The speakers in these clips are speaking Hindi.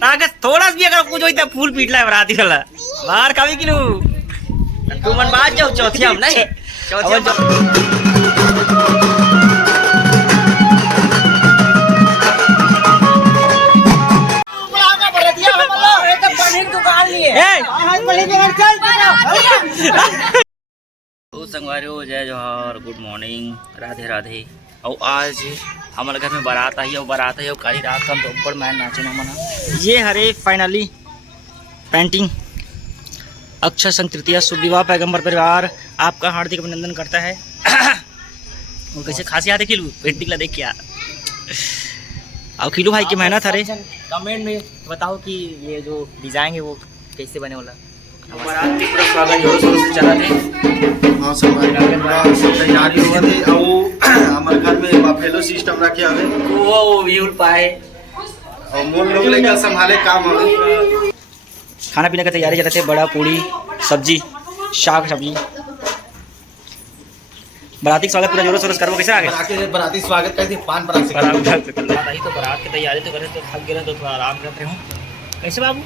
ताकत थोड़ा भी अगर कुछ होता फूल पीटला है बराती वाला बाहर कभी किनु तू मन बात जाओ चौथी हम नहीं चौथी संगवारी हो जय जोहर गुड मॉर्निंग राधे राधे। और आज हमारे घर में बारात आई है और बारात है और कल रात का तो ऊपर मैं नाचे ना मना ये हरे फाइनली पेंटिंग अक्षय संतृतीया शुभ विवाह पैगंबर परिवार आपका हार्दिक अभिनंदन करता है। और कैसे खासी आते खिलू पेंटिंग ला देख क्या और खिलू भाई की मेहनत हरे कमेंट में बताओ कि ये जो डिजाइन है वो कैसे बने वाला बारात की पूरा स्वागत जोरों शोरों से चला थे। हाँ सब तैयारी हुआ थी और हमारे घर में बफेलो सिस्टम रखे हुए वो व्यूल पाए और मोल लोग लेकर संभाले काम हो खाना पीने का तैयारी चलते थे बड़ा पूड़ी सब्जी शाक सब्जी बराती स्वागत पूरा जोरों शोरों से करो कैसे आगे बराती स्वागत करते पान पराग से तो बारात की तैयारी तो करे तो थक गए तो थोड़ा आराम करते हूँ कैसे बाबू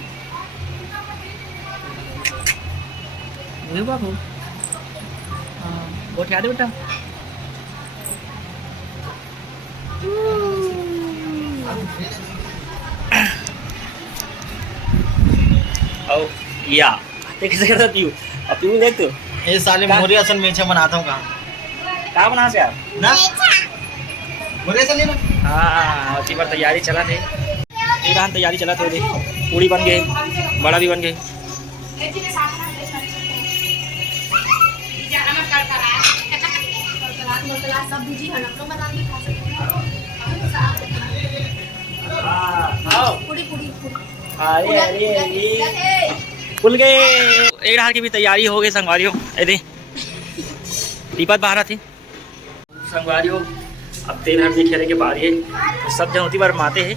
बाबू वो ठहरे बेटा और या कैसे करता पीयू अब पीयू देख तो ये साले मोरी असन मेछा बनाता हूँ कहाँ बना से आप ना मोरी असन लेना हाँ उसी पर तैयारी चला थे ईरान तैयारी चला थे पूड़ी बन गए बड़ा भी बन गए खुल गए एक हाथ की भी तैयारी हो गई संगवारियों दीपक बाहर थे संगवारियों अब तेल हल्दी खेले के बारी है तो सब जन होती बार माते हैं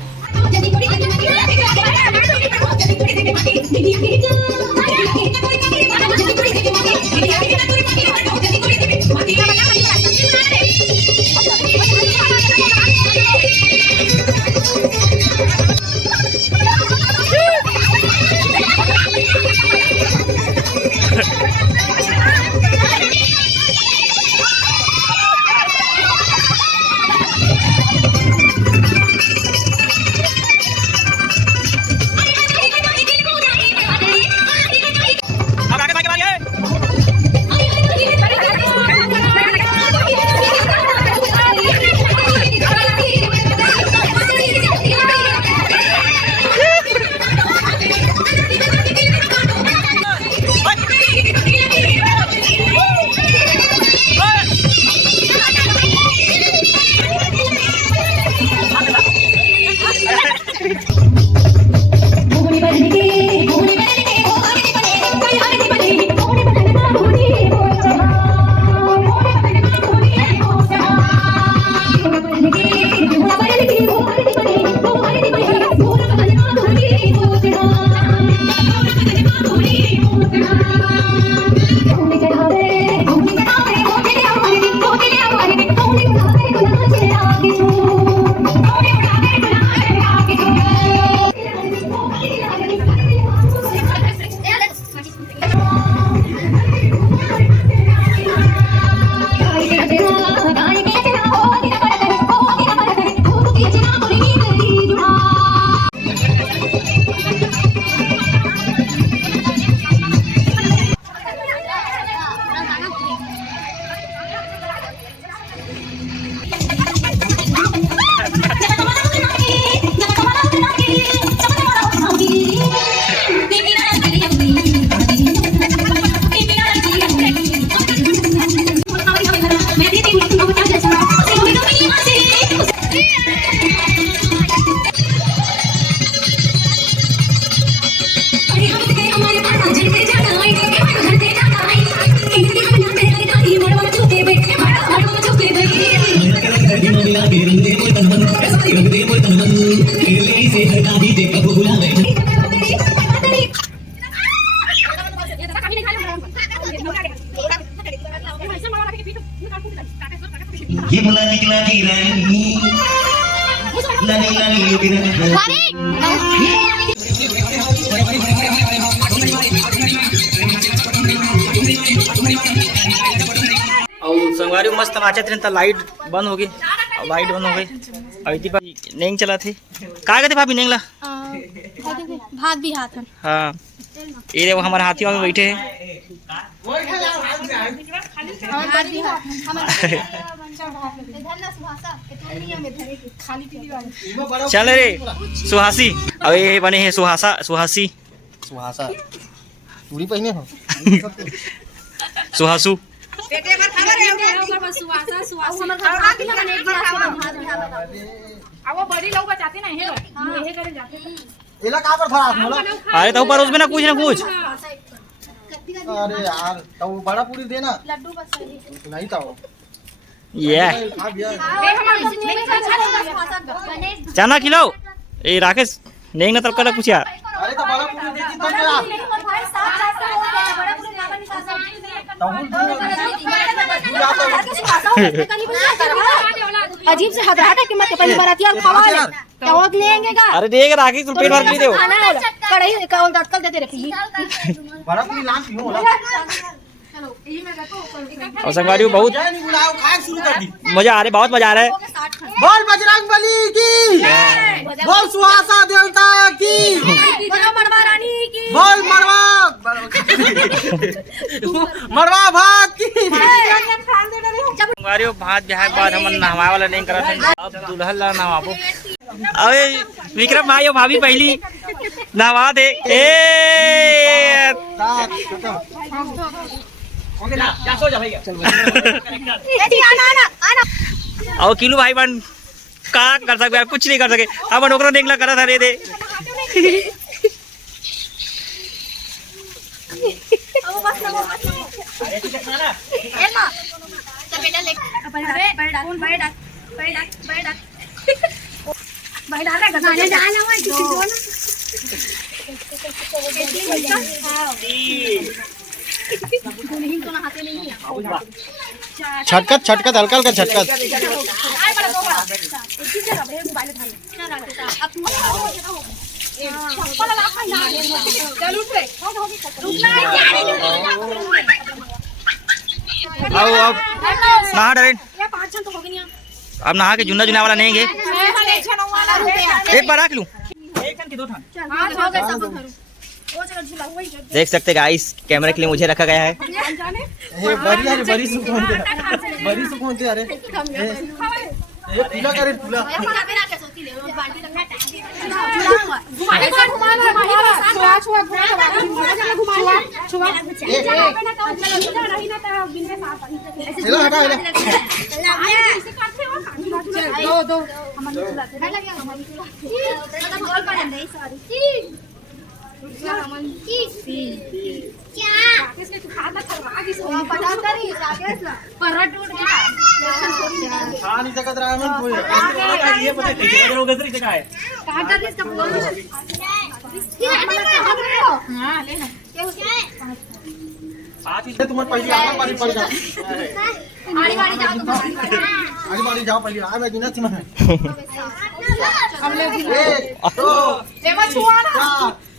ये बुला निकला की रानी लाली लाली संगवारी मस्त नाचत रहे, लाइट बंद हो गई, लाइट बंद हो गई। अभी पर नेंग चला थे, का कहते भाभी नेंगला भात भी हाथ है। हाँ ये देखो हमारे हाथी में बैठे हैं। भात भी हाथ चल रे सुहासी, अब ये बने हैं सुहासी सुहासा चूड़ी पहने हो सुहासू। एला कहां पर फरास मोला? अरे तो ऊपर उसमें ना कुछ अरे यार तो बड़ा पूरी देना लड्डू बस नहीं था वो ये खा गया। चना खिलाओ ये राकेश, नेंग ना तब कल कुछ यार। अरे तो बड़ा पूरी देती तब क्या अजीब से हदराहट है कि मैं पहली बाराती और खवा ले क्या वो लेंगे का? अरे देख राकेश तुम पेट भर के दे कढ़ाई का दत्कल देते रखी बड़ा पूरी लान क्यों होला? और संगवारी बहुत जय नहीं बुलाओ खाए शुरू कर दी। मजा आ रहा है, बहुत मजा आ रहा है। बोल बजरंग बली की, बोल सुहासा देवता की, बोलो मड़वा रानी की, बोल मरवा मरवा भाग की। संगवारी भात बिहार के बाद हम नहवा वाला नहीं करत है, अब दुल्हन ला नहवाबो। अबे विक्रम भाई और भाभी पहली नहवा दे। ए और किलू भाई बन का कर सकते यार, कुछ नहीं कर सके। अब नौकरो देखला करा था रे दे छटकत छटकत हल्का हल्का छटकत। अब नहा डरे, अब नहा के जुन्ना जुना वाला नहीं गे। एक बार रख लूं, देख सकते गाइस कैमरे के लिए मुझे रखा गया है। बड़ी सुकून थे। अरे ये पीला करे पीला तुम्हारे पहले आगे बारी पड़ जाओ, आगे बारी जाओ पहले आ मैं बिना चिमन है। 1 2 4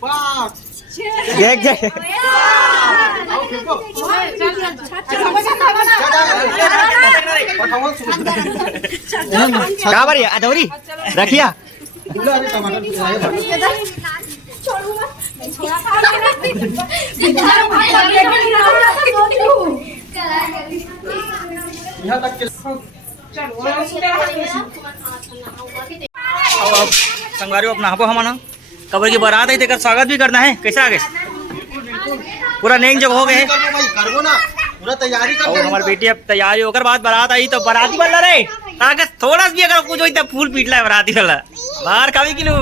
5 देख देख क्या बारी अदौरी रखिया यहाँ तक के अब संगवारी अपना हापो हमारा कबर की बारात है, तेकर स्वागत भी करना है। कैसा आगे पूरा नेंग जग हो गए करबो ना, पूरा तैयारी कर। और हमारी बेटी अब तैयारी होकर बाद बारात आई तो बाराती वाला रे ताकि थोड़ा सा भी अगर कुछ होई तो फूल पीटला है बाराती वाला बाहर कावी किलो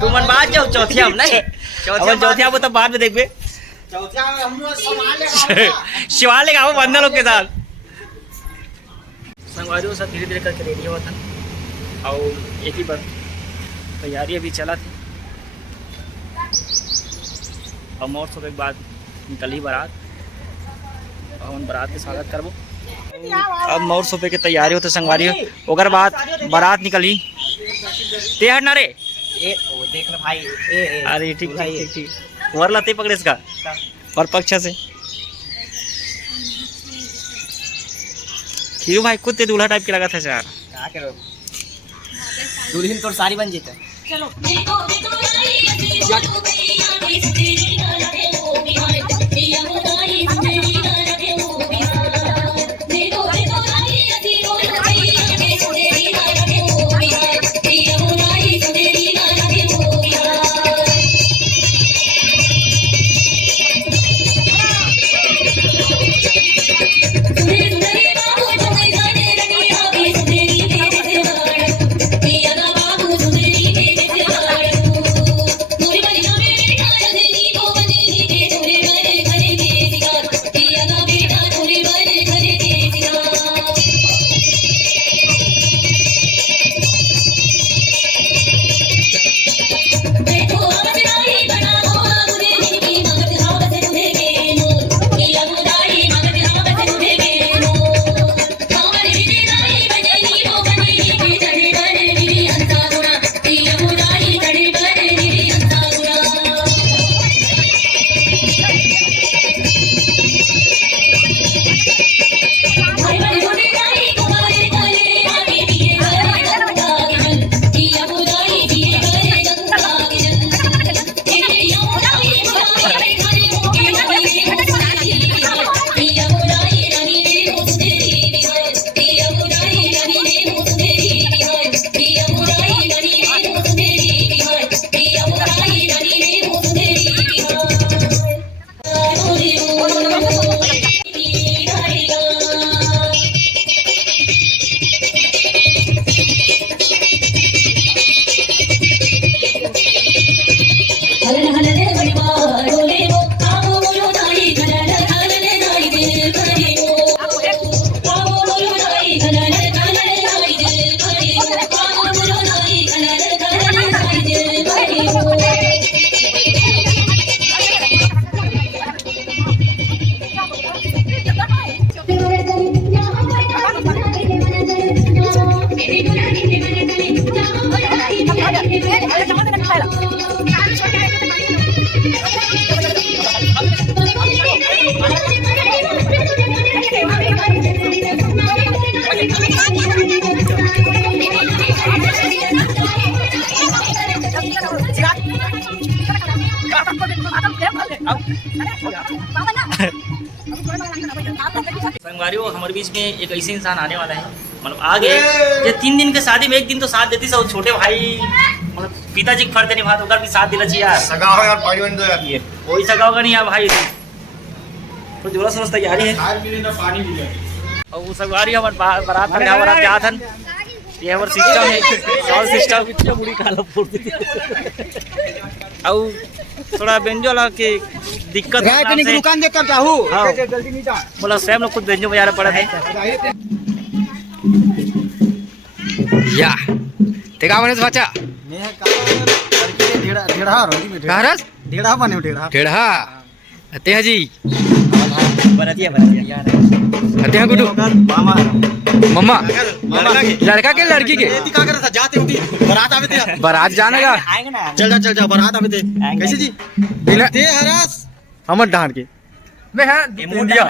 तुमन बात जाओ चौथिया हम नहीं चौथिया वो तो बाद में देखबे चौथिया हम संभाल लेगा शिवाले का वो बंदा लोग के साथ संगवारी सब धीरे धीरे करके रेडी हुआ था और एक ही बार तैयारी अभी चला थी। और मोर सुबह के बाद निकली बारात और हम बारात के स्वागत करबो। अब मोर सुबह की तैयारी होते संगवारी ओकर बाद बारात निकली ते हटना रे देख ले भाई अरे ठीक ठीक ठीक वर लाते पकड़े इसका और पक्ष से हीरो भाई खुद दूल्हा टाइप के लगा था यार। क्या करो दुल्हन तो सारी बन जेता। संगवारियों हमारे बीच में एक ऐसे इंसान आने वाला है, मतलब आ गए ये 3 दिन के शादी में 1 दिन तो साथ देती सब छोटे भाई मतलब पिताजी के फर्ज निभा होकर भी साथ देना चाहिए यार। सगा हो यार पानी वानी दो यार। ये कोई सगा होगा नहीं यार भाई, तो जोरा समझ तैयारी है। पानी मिले और वो संगवारी हमारे बारात में हमारा क्या था ये हमारा सिस्टम है, साउंड सिस्टम इतना बुरी काला फोड़ और थोड़ा बेंजो ला के दिक्कत दुकान देख कर चाहू बोला स्वयं लोग खुद बेंजो बजा रहे पड़े थे या तेरा बने बच्चा मैं ढेढ़ा रोटी में घरस ढेढ़ा बने ढेढ़ा टेढ़ा अते जी बरतिया बरतिया अते हैं गुड्डू मामा मम्मा लड़का के लड़की के का कर जाते होती बारात आवे थे बारात जाने का आएंगे ना चल जा बारात आवे थे कैसे जी बिना ते हरास हमर डांड के मैं है मुंडिया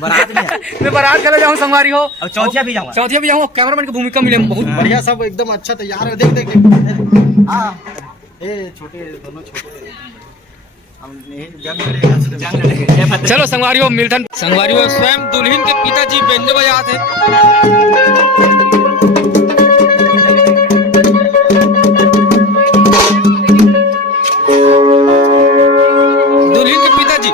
बारात में मैं बारात चला जाऊं संगवारी हो और चौथिया भी जाऊंगा चौथिया भी जाऊं कैमरामैन की भूमिका मिले बहुत बढ़िया सब एकदम अच्छा तैयार है। देख देख हां ए छोटे दोनों छोटे हम जंग लड़ेगा चलो संगवारियों मिल्टन संगवारियों स्वयं दुल्हन के पिताजी बेंजो बजाते हैं। दुल्हन के पिताजी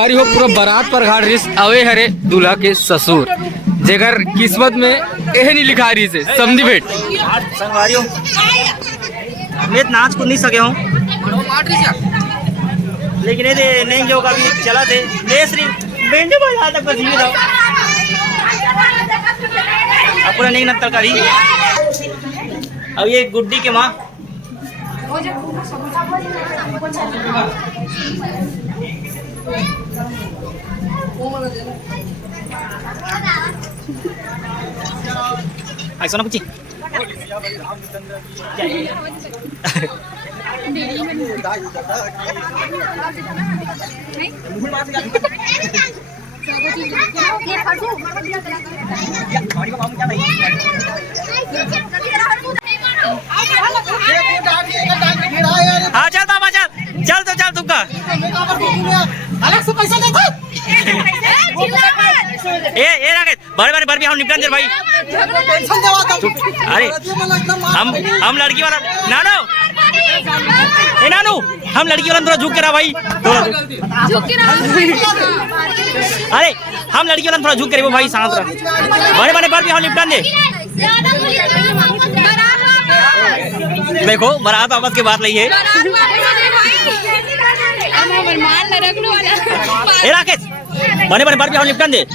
संगवारी हो पूरा बारात पर घाट रिस अवे हरे दूल्हा के ससुर जेकर किस्मत में यह नहीं लिखा रही से समझी भेट संगवारियों मैं नाच कूद नहीं सके हूँ लेकिन ये नहीं जो कभी चला थे ले श्री बेंडे बजा तक बस ये रहो अपना नहीं नक्कल करी अब ये गुड्डी के माँ ऐसा ना कुछ हाँ चल बाबा चल तो चल तुमका अलग से पैसा देता ए राकेश बड़े बड़े भी हम निपटन दे भाई टेंशन देवाता अरे हम लड़की वाला नानो ए नानू हम लड़की वाला थोड़ा झुक के रहा भाई अरे हम लड़की वाला थोड़ा झुक के रहे भाई शांत रहा बड़े बड़े भी हम निपटन दे देखो बारात आपस के बात नहीं है ए राकेश बड़े बड़े भी हम निपटन दे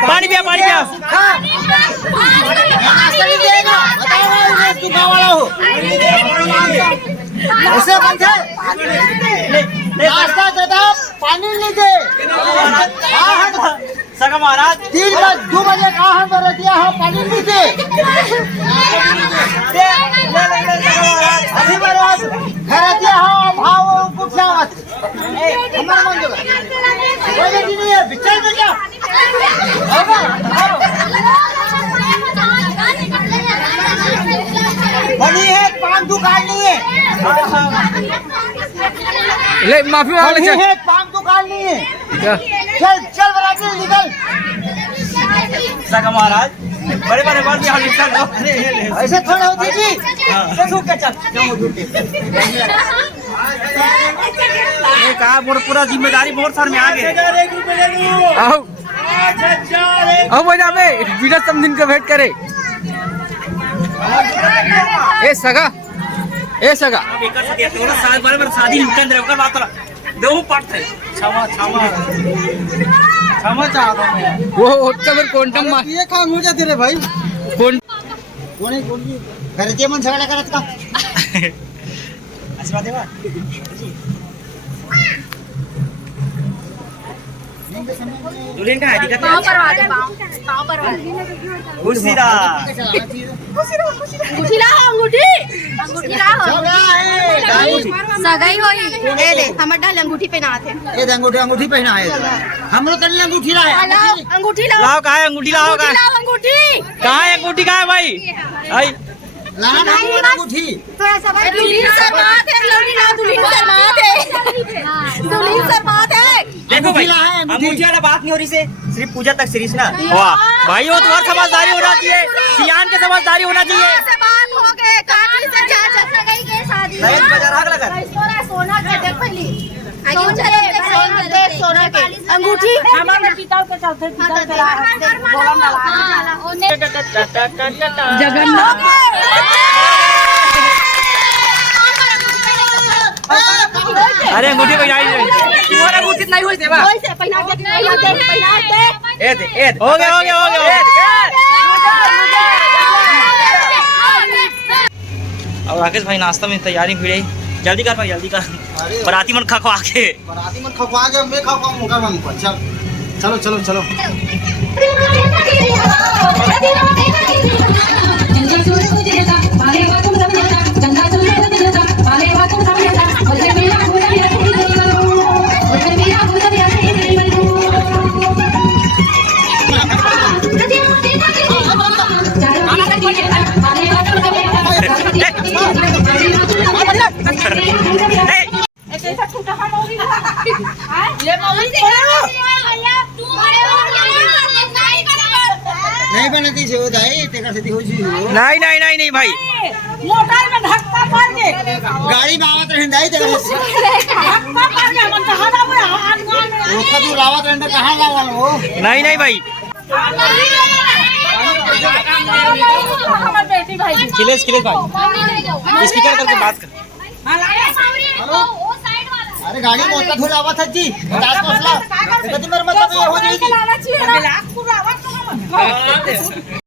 पानी पिया ऐसे पानी नहीं दे सगा महाराज 2 बजे कहा दिया हाँ पानी नहीं दे अभी महाराज घर दिया हाँ भाव कुछ हमारा मन जो नहीं है बिचल में क्या बनी है 5 दुकान नहीं है ले माफी मांग ले है 5 दुकान नहीं है चल बराबर निकल सगा महाराज बड़े बड़े बार भी हम निपटन दो ऐसे थोड़ा होती जी देखो क्या चल ये कहा पूरा जिम्मेदारी मोर सर में आ गए आओ बजा में बिना समझिन के भेंट करे ए सगा अब एक सदिया थोड़ा साल बराबर शादी निपटन दे ओकर बात तोरा देहु पट थे क्षमा चाहता हूं मैं वो होता फिर क्वांटम मार ये काम हो जाते रे भाई कौन कोणी घरचे मन सगळ्या करत का आशीर्वाद देवा दुल्हन का है दिक्कत पाँव परवा दे पाँव परवा दे खुशी दा अंगूठी लाओ अंगूठी लाओ सगाई होई ए ले हमर डाल अंगूठी पहना थे ये अंगूठी पहना है हम लोग कल अंगूठी लाए अंगूठी लाओ लाओ कहा है अंगूठी लाओ अंगूठी कहा है अंगूठी कहा है भाई आई लाना नहीं अंगूठी थोड़ा सा दुल्हन शर्मात है दुल्हन शर्मात है देखो भाई अंगूठी वाला बात नहीं हो रही से सिर्फ पूजा तक सिर्फ ना वाह भाई वो तुम्हारी समझदारी होना चाहिए सियान के समझदारी होना चाहिए बात हो गए काटी से चाचा सगाई के शादी दहेज बाजार हक लगा सोना के देख पहली सोना के अंगूठी हमारे पिता के चलते जगन्नाथ अरे अंगूठी पहनाई तुम्हारा अंगूठी नहीं हुई देवा से पहना दे ए हो गया अब राकेश भाई नाश्ता में तैयारी भिड़े जल्दी कर भाई जल्दी कर बराती मन खा के बराती मन खवा के मैं खाऊंगा मन पर चलो का सीधी हो जी नहीं नहीं नहीं नहीं भाई मोटर में धक्का मार के गाड़ी में आवत रहन जाई जगह धक्का मार के मन कहा ना मैं हाथ में रोका तू रावत रहन कहां लावल हो नहीं नहीं भाई हमार बेटी भाई खिलेश खिलेश भाई स्पीकर करके बात कर। अरे गाड़ी में उतना धूल आवत है जी 50 मसला कहते मेरे मतलब ये हो जाएगी लाना चाहिए ना लाख पूरा आवाज